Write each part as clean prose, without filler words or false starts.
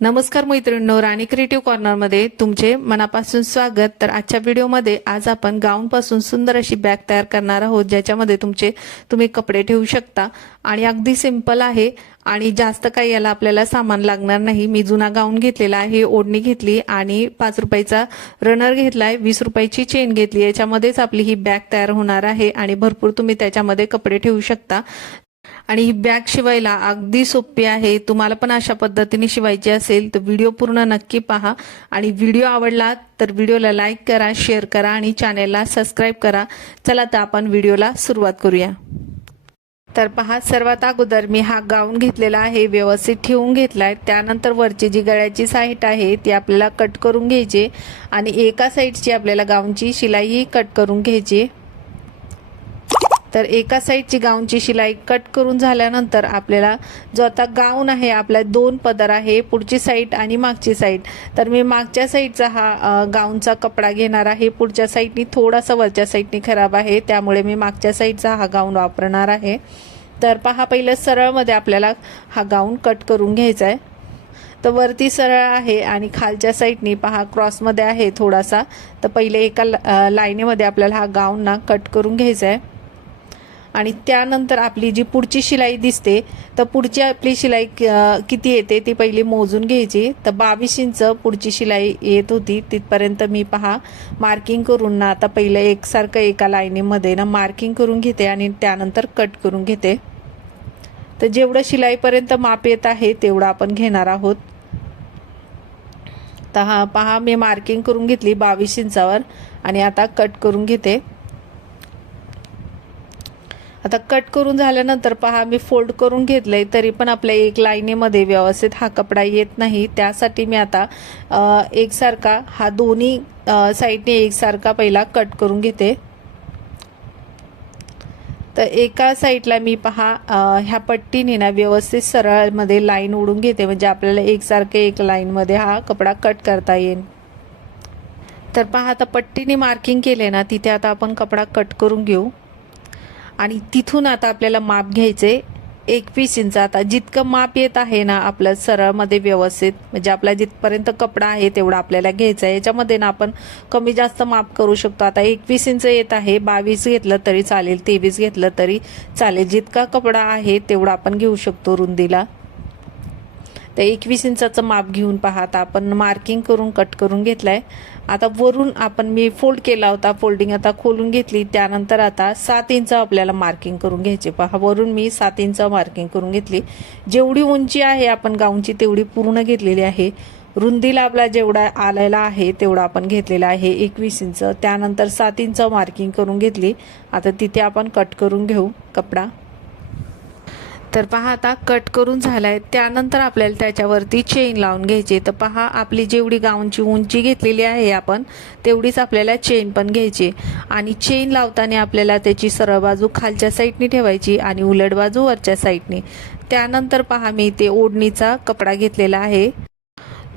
नमस्कार मैत्रिणींनो, राणी क्रिएटिव्ह कॉर्नरमध्ये तुमचे मनापासून स्वागत। तर आजच्या व्हिडिओमध्ये आज आपण गाऊन पासून सुंदर अशी बॅग तयार करणार आहोत, ज्याच्यामध्ये तुम्ही कपडे ठेवू शकता आणि अगदी सिंपल आहे आणि जास्त काही याला आपल्याला सामान लागणार नाही। मी जुना गाऊन घेतलेला आहे, ओढणी घेतली आणि 5 रुपयाचा रनर घेतलाय, 20 रुपयाची चेन घेतली। याच्यामध्येच आपली ही बॅग तयार होणार आहे आणि भरपूर तुम्ही त्याच्यामध्ये कपडे ठेवू शकता आणि ही बॅग शिवायला अगदी सोपी आहे। तुम्हाला पण अशा पद्धतीने शिवायची असेल तर व्हिडिओ पूर्ण नक्की पहा आणि व्हिडिओ आवडला तर व्हिडिओला लाईक करा, शेअर करा आणि चॅनेलला सबस्क्राईब करा। चला तर आपण व्हिडिओला सुरुवात करूया। तर पहा, सर्वात अगोदर मी हा गाऊन घेतलेला आहे, व्यवस्थित ठेवून घेतलाय। त्यानंतर वरची जी गळ्याची साईड आहे ती आपल्याला कट करून घ्यायची आणि एका साईडची आपल्याला गाऊनची शिलाई कट करून घ्यायची। तर एका साईडची गाऊनची शिलाई कट करून झाल्यानंतर आपल्याला जो आता गाऊन आहे आपला 2 पदर आहे, पुढची साईड आणि मागची साईड। तर मी मागच्या साईडचा हा गाऊनचा कपडा घेणार आहे, पुढच्या साईडनी थोडासा वरच्या साईडनी खराब आहे, त्यामुळे मी मागच्या साईडचा हा गाऊन वापरणार आहे। तर पहा, पहिलं सरळमध्ये आपल्याला हा गाऊन कट करून घ्यायचा आहे। तर वरती सरळ आहे आणि खालच्या साईडनी पहा क्रॉसमध्ये आहे थोडासा। तर पहिले एका लाईनीमध्ये आपल्याला हा गाऊन ना कट करून घ्यायचा आहे आणि त्यानंतर आपली जी पुढची शिलाई दिसते तर पुढची आपली शिलाई किती येते ती पहिली मोजून घ्यायची। तर 22 इंच पुढची शिलाई येत होती, तिथपर्यंत मी पहा मार्किंग करून ना आता पहिलं एकसारखं एका लाईनीमध्ये ना मार्किंग करून घेते आणि त्यानंतर कट करून घेते। तर जेवढं शिलाईपर्यंत माप येत आहे तेवढं आपण घेणार आहोत। तर हा पहा, मी मार्किंग करून घेतली 22 इंचावर आणि आता कट करून घेते। आता कट करून झाल्यानंतर पहा मी फोल्ड करून घेतलंय, तरी पण आपल्या एक लाईनीमध्ये व्यवस्थित हा कपडा येत नाही। त्यासाठी मी आता एकसारखा हा दोन्ही साईडने एकसारखा पहिला कट करून घेते। तर एका साईडला मी पहा ह्या पट्टीने ना व्यवस्थित सरळमध्ये लाईन ओढून घेते, म्हणजे आपल्याला एकसारखे एक लाईनमध्ये हा कपडा कट करता येईल। तर पहा, आता पट्टीने मार्किंग केले ना तिथे आता आपण कपडा कट करून घेऊ आणि तिथून आता आपल्याला माप घ्यायचे 21 इंच। आता जितकं माप येत आहे ना आपलं सरळमध्ये व्यवस्थित, म्हणजे आपला जिथपर्यंत कपडा आहे तेवढा आपल्याला घ्यायचा आहे। याच्यामध्ये ना आपण कमी जास्त माप करू शकतो। आता 21 इंच येत आहे, 22 घेतलं तरी चालेल, 23 घेतलं तरी चालेल, जितका कपडा आहे तेवढा आपण घेऊ शकतो रुंदीला। तर 21 इंचाचं माप घेऊन पहा आता आपण मार्किंग करून कट करून घेतलाय। आता वरून मी फोल्ड केला होता, फोल्डिंग आता खोलून घेतली, त्यानंतर आता 7 इंच आपल्याला मार्किंग करून घ्यायचे। पहा, वरून मी 7 इंच मार्किंग करून घेतली। जेवढी उंची आहे आपण गाऊनची तेवढी पूर्ण घेतलेली आहे। रुंदीला आपला जेवढा आलेला आहे तेवढा आपण घेतलेला आहे 21 इंच। त्यानंतर 7 इंच मार्किंग करून घेतली। आता तिथे आपण कट करून घेऊ कपडा। तर पहा, आता कट करून झालाय, त्यानंतर आपल्याला त्याच्यावरती चेन लावून घ्यायची। तर पहा, आपली जेवढी गाऊनची उंची घेतलेली आहे आपण तेवढीच आपल्याला चेन पण घ्यायची आणि चेन लावताना आपल्याला त्याची सरळ बाजू खालच्या साईडनी ठेवायची आणि उलट बाजू वरच्या साईडनी। त्यानंतर पहा, मी ते ओढणीचा कपडा घेतलेला आहे,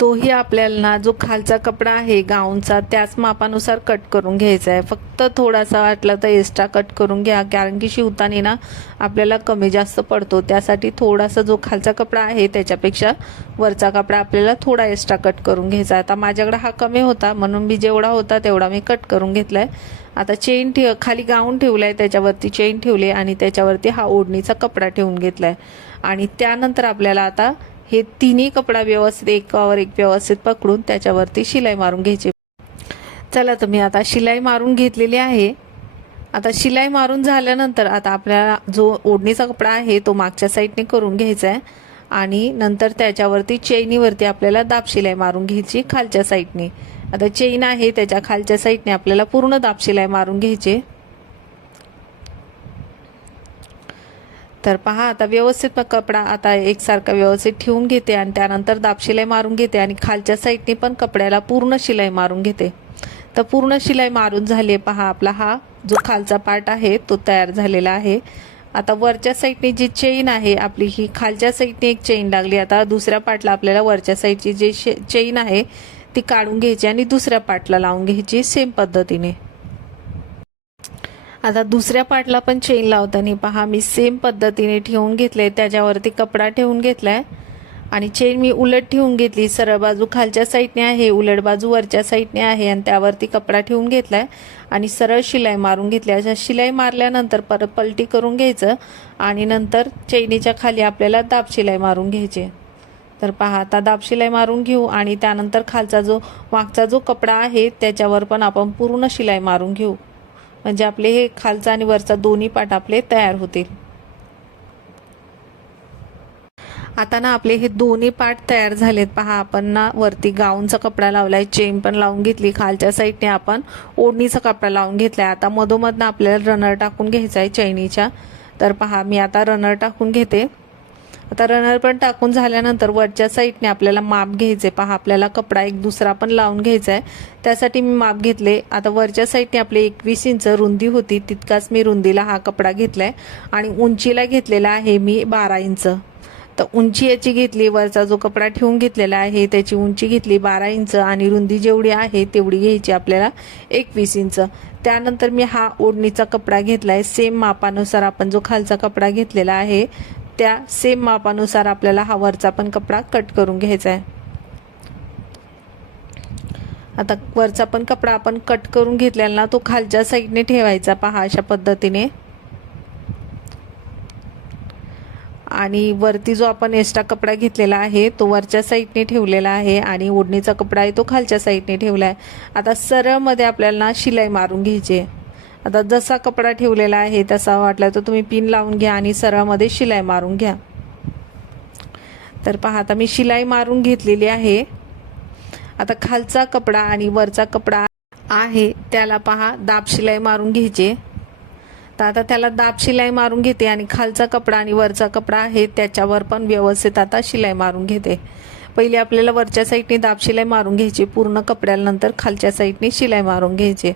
तोही आपल्याला ना जो खालचा कपडा आहे गाऊनचा त्याच मापानुसार कट करून घ्यायचा आहे। फक्त थोडासा वाटलं तर एक्स्ट्रा कट करून घ्या, कारण की शिवताना ना आपल्याला कमी जास्त पडतो, त्यासाठी थोडासा जो खालचा कपडा आहे त्याच्यापेक्षा वरचा कपडा आपल्याला थोडा एक्स्ट्रा कट करून घ्यायचा। आता माझ्याकडे हा कमी होता म्हणून मी जेवढा होता तेवढा मी कट करून घेतलाय। आता चेन खाली गाऊन ठेवलाय, त्याच्यावरती चेन ठेवली आणि त्याच्यावरती हा ओढणीचा कपडा ठेवून घेतलाय आणि त्यानंतर आपल्याला आता हे तिन्ही कपडा व्यवस्थित एकावर एक व्यवस्थित पकडून त्याच्यावरती शिलाई मारून घ्यायची। चला, तर मी आता शिलाई मारून घेतलेली आहे। आता शिलाई मारून झाल्यानंतर आता आपल्याला जो ओढणीचा कपडा आहे तो मागच्या साईडने करून घ्यायचा आहे आणि नंतर त्याच्यावरती चेनीवरती आपल्याला दाब शिलाई मारून घ्यायची खालच्या साईडने। आता चेन आहे त्याच्या खालच्या साईडने आपल्याला पूर्ण दाब शिलाई मारून घ्यायची। तर पहा, आता व्यवस्थित कपडा आता एकसारखा व्यवस्थित ठेवून घेते आणि त्यानंतर दाब शिलाई मारून घेते आणि खालच्या साईडने पण कपड्याला पूर्ण शिलाई मारून घेते। तर पूर्ण शिलाई मारून झाली, पहा आपला हा जो खालचा पार्ट आहे तो तयार झालेला आहे। आता वरच्या साईडने जी चेन आहे आपली, ही खालच्या साईडने एक चेन लागली। आता दुसऱ्या पार्टला आपल्याला वरच्या साईडची जी चेन आहे ती काढून घ्यायची आणि दुसऱ्या पार्टला लावून घ्यायची सेम पद्धतीने। आता दुसऱ्या पार्टला पण चेन लावताना पहा मी सेम पद्धतीने ठेवून घेतले, त्याच्यावरती कपडा ठेवून घेतलाय आणि चेन मी उलट ठेवून घेतली, सरळ बाजू खालच्या साईडने आहे, उलट बाजू वरच्या साईडने आहे आणि त्यावरती कपडा ठेवून घेतलाय आणि सरळ शिलाई मारून घेतली। अशा शिलाई मारल्यानंतर परत पलटी करून घ्यायचं आणि नंतर चैनीच्या खाली आपल्याला दाब शिलाई मारून घ्यायची। तर पहा आता दाब शिलाई मारून घेऊ आणि त्यानंतर खालचा जो मागचा जो कपडा आहे त्याच्यावर पण आपण पूर्ण शिलाई मारून घेऊ, म्हणजे आपले हे खालचा आणि वरचा दोन्ही पार्ट आपले तयार होतील। आता ना आपले हे दोन्ही पार्ट तयार झालेत। पहा आपण ना वरती गाऊनचा कपडा लावलाय, चेन पण लावून घेतली, खालच्या साईडने आपण ओढणीचा कपडा लावून घेतलाय। आता मधोमधनं आपल्याला रनर टाकून घ्यायचा आहे चैनीच्या। तर पहा मी आता रनर टाकून घेते। आता रनर पण टाकून झाल्यानंतर वरच्या साईडने आपल्याला माप घ्यायचे। पहा आपल्याला कपडा एक दुसरा पण लावून घ्यायचा आहे, त्यासाठी मी माप घेतले। आता वरच्या साईडने आपले 21 इंच रुंदी होती, तितकाच मी रुंदीला हा कपडा घेतलाय आणि उंचीला घेतलेला आहे मी 12 इंच। तर उंची याची घेतली, वरचा जो कपडा ठेवून घेतलेला आहे त्याची उंची घेतली 12 इंच आणि रुंदी जेवढी आहे तेवढी घ्यायची आपल्याला 21 इंच। त्यानंतर मी हा ओढणीचा कपडा घेतलाय, सेम मापानुसार आपण जो खालचा कपडा घेतलेला आहे त्या सेम मापानुसार आपल्याला हा वरचा पण कपडा कट करून घ्यायचा आहे। आता वरचा पण कपडा आपण कट करून घेतलेला ना तो खालच्या साईडने ठेवायचा, पहा अशा पद्धतीने। आणि वरती जो आपण एक्स्ट्रा कपडा घेतलेला आहे तो वरच्या साईडने ठेवलेला आहे आणि ओढणीचा कपडा आहे तो खालच्या साईडने ठेवला आहे। आता सरळ मध्ये आपल्याला ना शिलाई मारून घ्यायची आहे। आता जसा कपडा ठेवलेला आहे तसा वाटला तर तुम्ही पिन लावून घ्या आणि सरळ मध्ये शिलाई मारून घ्या। तर पहा आता मी शिलाई मारून घेतलेली आहे। आता खालचा कपडा आणि वरचा कपडा आहे त्याला पहा दाब शिलाई मारून घ्यायची। तर आता त्याला दाब शिलाई मारून घेते आणि खालचा कपडा आणि वरचा कपडा आहे त्याच्यावर पण व्यवस्थित आता शिलाई मारून घेते। पहिले आपल्याला वरच्या साईडने दाब शिलाई मारून घ्यायची पूर्ण कपड्याला, नंतर खालच्या साईडने शिलाई मारून घ्यायची।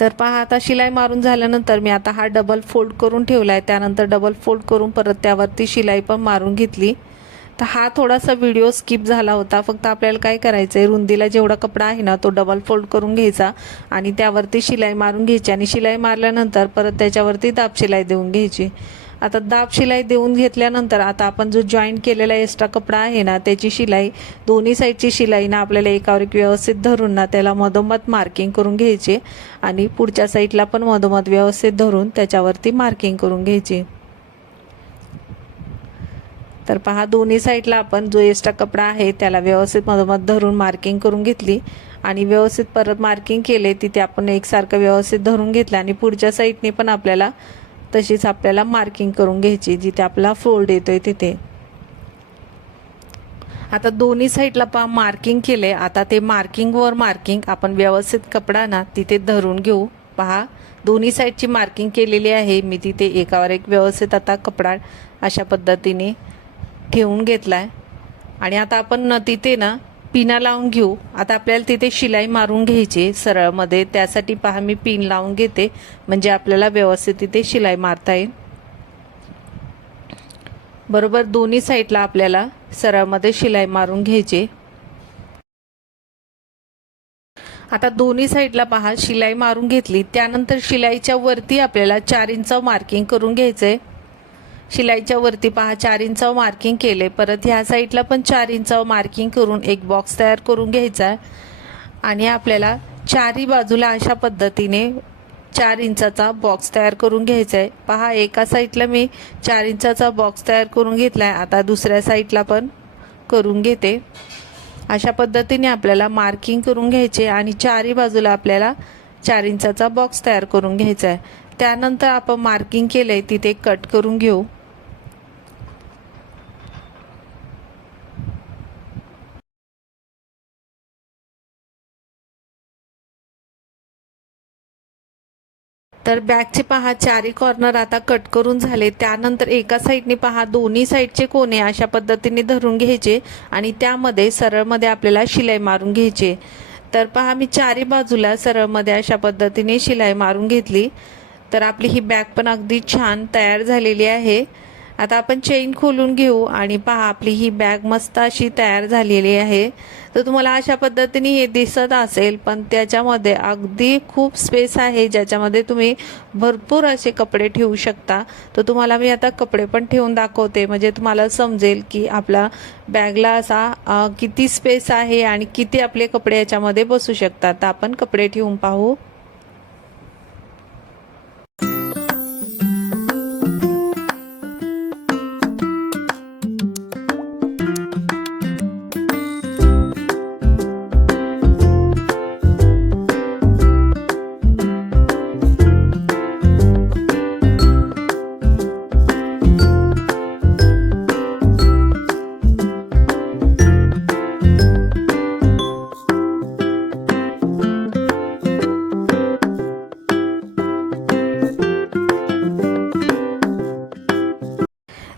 तर पहा आता शिलाई मारून झाल्यानंतर मी आता हा डबल फोल्ड करून ठेवलाय, त्यानंतर डबल फोल्ड करून परत त्यावरती शिलाई पण मारून घेतली। तर हा थोडासा व्हिडिओ स्किप झाला होता, फक्त आपल्याला काय करायचं आहे रुंदीला जेवढा कपडा आहे ना तो डबल फोल्ड करून घ्यायचा आणि त्यावरती शिलाई मारून घ्यायची आणि शिलाई मारल्यानंतर परत त्याच्यावरती दाब शिलाई देऊन घ्यायची। आता दाब शिलाई देऊन घेतल्यानंतर आता आपण जो जॉईंट केलेला एक्स्ट्रा कपडा आहे ना त्याची शिलाई दोन्ही साईडची शिलाई ना आपल्याला एकावर एक व्यवस्थित धरून ना त्याला मधोमध मार्किंग करून घ्यायचे आणि पुढच्या साईडला पण मधोमध व्यवस्थित धरून त्याच्यावरती मार्किंग करून घ्यायची। तर पहा दोन्ही साईडला आपण जो एक्स्ट्रा कपडा आहे त्याला व्यवस्थित मधोमध धरून मार्किंग करून घेतली आणि व्यवस्थित परत मार्किंग केले, तिथे आपण एकसारखं व्यवस्थित धरून घेतलं आणि पुढच्या साईडने पण आपल्याला तशीच आपल्याला मार्किंग करून घ्यायची जिथे आपला फोल्ड येतोय तिथे। आता दोन्ही साईडला पहा मार्किंग केले। आता ते मार्किंगवर मार्किंग आपण व्यवस्थित कपडा ना तिथे धरून घेऊ। पहा दोन्ही साईडची मार्किंग केलेली आहे मी, तिथे एकावर एक व्यवस्थित आता कपडा अशा पद्धतीने ठेवून घेतलाय आणि आता आपण तिथे ना पिना लावून घेऊ। आता आपल्याला तिथे शिलाई मारून घ्यायची सरळ मध्ये, त्यासाठी पहा मी पिन लावून घेते म्हणजे आपल्याला व्यवस्थित तिथे शिलाई मारता येईल। बरोबर दोन्ही साईडला आपल्याला सरळ मध्ये शिलाई मारून घ्यायची। आता दोन्ही साईडला पहा शिलाई मारून घेतली, त्यानंतर शिलाईच्या वरती आपल्याला 4 इंच मार्किंग करून घ्यायचंय। शिलाईच्या वरती पहा 4 इंच मार्किंग केले, परत ह्या साईडला पण 4 इंच मार्किंग करून एक बॉक्स तयार करून घ्यायचा आणि आपल्याला चारही बाजूला अशा पद्धतीने 4 इंचाचा बॉक्स तयार करून घ्यायचा आहे। पहा एका साईडला मी 4 इंचाचा बॉक्स तयार करून घेतलाय, आता दुसऱ्या साईडला पण करून घेते। अशा पद्धतीने आपल्याला मार्किंग करून घ्यायचे आणि चारही बाजूला आपल्याला 4 इंचाचा बॉक्स तयार करून घ्यायचा आहे। त्यानंतर आपण मार्किंग केलंय तिथे कट करून घेऊ। तर बॅकचे पहा चारही कॉर्नर आता कट करून झाले। त्यानंतर एका साईडने पहा दोन्ही साईडचे कोने अशा पद्धतीने धरून घ्यायचे आणि त्यामध्ये सरळमध्ये आपल्याला शिलाई मारून घ्यायची। तर पहा मी चारही बाजूला सरळमध्ये अशा पद्धतीने शिलाई मारून घेतली। तर आपली ही बॅग पण अगदी छान तयार झालेली आहे आता आपण चेन खोलून घेऊ आणि पहा आपली ही बॅग मस्त अशी तयार झालेली आहे। तर तुम्हाला अशा पद्धतीने हे दिसत असेल, पण त्याच्यामध्ये अगदी खूप स्पेस आहे ज्याच्यामध्ये तुम्ही भरपूर असे कपडे ठेवू शकता। तर तुम्हाला मी आता कपडे पण ठेवून दाखवते, म्हणजे तुम्हाला समजेल की आपला बॅगला असा किती स्पेस आहे आणि किती आपले कपडे याच्यामध्ये बसू शकतात। तर आपण कपडे ठेवून पाहू।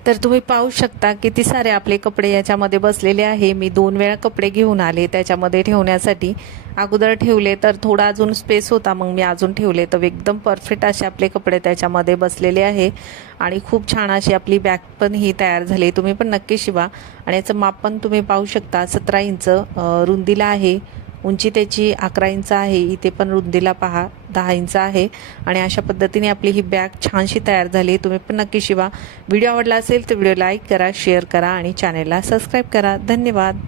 तर तुम्ही पाहू शकता किती सारे आपले कपडे याच्यामध्ये बसलेले आहे। मी 2 वेळा कपडे घेऊन आले त्याच्यामध्ये ठेवण्यासाठी। अगोदर ठेवले तर थोडा अजून स्पेस होता, मग मी अजून ठेवले, तर एकदम परफेक्ट असे आपले कपडे त्याच्यामध्ये बसलेले आहे आणि खूप छान अशी आपली बॅग पण ही तयार झाली। तुम्ही पण नक्की शिवा आणि याचं माप पण तुम्ही पाहू शकता 17 इंच रुंदीला आहे, उंची त्याची 11 इंच आहे, इथे पण रुंदीला पहा 10 इंच आहे आणि अशा पद्धतीने आपली ही बॅग छानशी तयार झाली। तुम्ही पण नक्की शिवा। व्हिडिओ आवडला असेल तर व्हिडिओ लाईक करा, शेअर करा आणि चॅनेलला सबस्क्राईब करा। धन्यवाद।